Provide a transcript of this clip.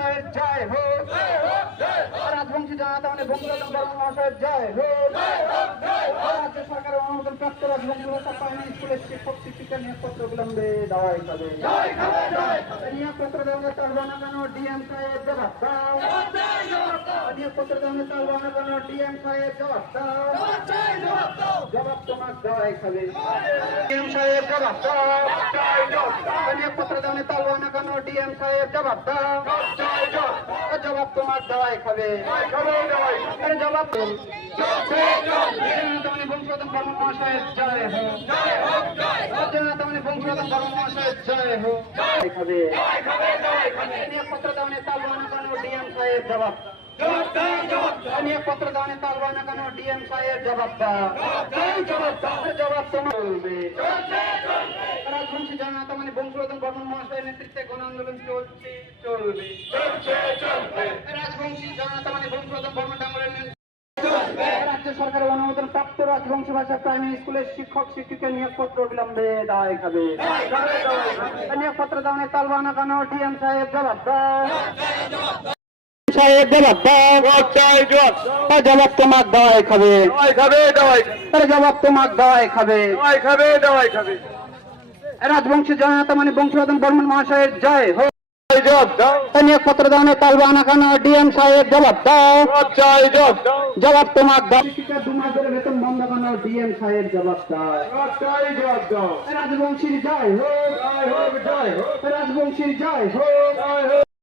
মহাশয়ের জয় হোক। রাজবংশী জানাতে মানে বর্মন মহাশয়ের জয় হোক। রাজ্য সরকারের অনুমোদন প্রাপ্ত রাজবংশী ভাষা প্রাইমারি স্কুলের শিক্ষক শিক্ষিকা নিয়োগপত্র বিলম্বে দেওয়াই হবে। নিয়োগপত্র দেওয়া তার বানানো ডিএম সাহেব জবাব দাও। নিয়োগপত্র দেওয়া তার বানানো ডিএম সাহেব জবাব দাও। জবাব তোমার দেওয়াই হবে। ডিএম সাহেব জবাব দাও। নিয়োগপত্র দেওয়া তার বানানো ডিএম সাহেব জবাব দাও। তোমার দেওয়াই খাবে। জবাব দিন জনতামণি মহাশয়ের জয় হোক। জনতামণি বংশরতন বর্মন মহাশয়ের জয় হোক। খাবে নিয়োগপত্র দেওয়া তাল বানানো ডিএম সাহেব জবাব নিয়োগপত্র দেওয়া তাল বানানো ডিএম সাহেব জবাব জবাব তোমার বলবে রাজবংশী জনতা বংশরতন বর্মন মহাশয়ের নেতৃত্বে গণ আন্দোলন চলছে চলবে রাজবংশী জনতা মানে বংশরতন বর্মন ডাঙ্গলের নেতৃত্বে রাজ্য সরকারের অনুমোদন প্রাপ্ত রাজবংশী ভাষা প্রাইমারি স্কুলের শিক্ষক শিক্ষিকা নিয়োগপত্র বিলম্বে দায় খাবে। নিয়োগপত্র দামে তালবানা কানো ডিএম সাহেব জবাব সাহেব জবাব দাও। জবাব তোমার দাওয়াই খাবে। জবাব তোমার দাওয়াই খাবে। রাজবংশী জনতা মানে বংশবর্ধন বর্মন মহাশয়ের জয় হোক। নিয়োগপত্র দানে তালবানা কানো ডিএম সাহেব জবাব দাও। জবাব তোমার দাও। দু বেতন বন্ধ ডিএম সাহেব জবাব দাও। রাজবংশীর জয় হোক। রাজবংশীর জয় হোক।